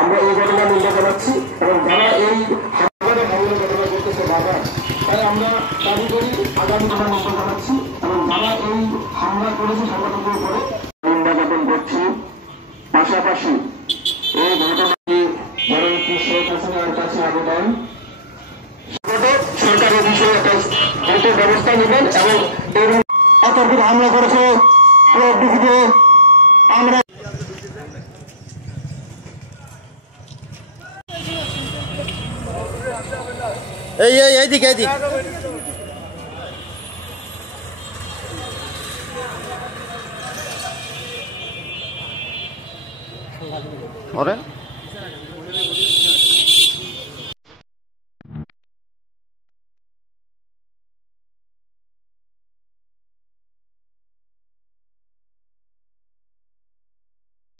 আমরা এই ঘটনা নিন্দা জানাচ্ছি এবং যারা এই হামলার ঘটনা করতেছে বাবা, তাই আমরা দাবি করি আগামী আমরা নিন্দা জানাচ্ছি এবং যারা এই হামলা করেছে সংগঠনের উপরে নিন্দা জ্ঞাপন করছি। পাশাপাশি এই ঘটনাটি বরং শেখ হাসিনার কাছে আবেদন সরকারের বিষয়ে একটা ব্যবস্থা নেবেন এবং এর অতর্কিত হামলা করেছে আমরা এইদিকে এইদিকে ওরে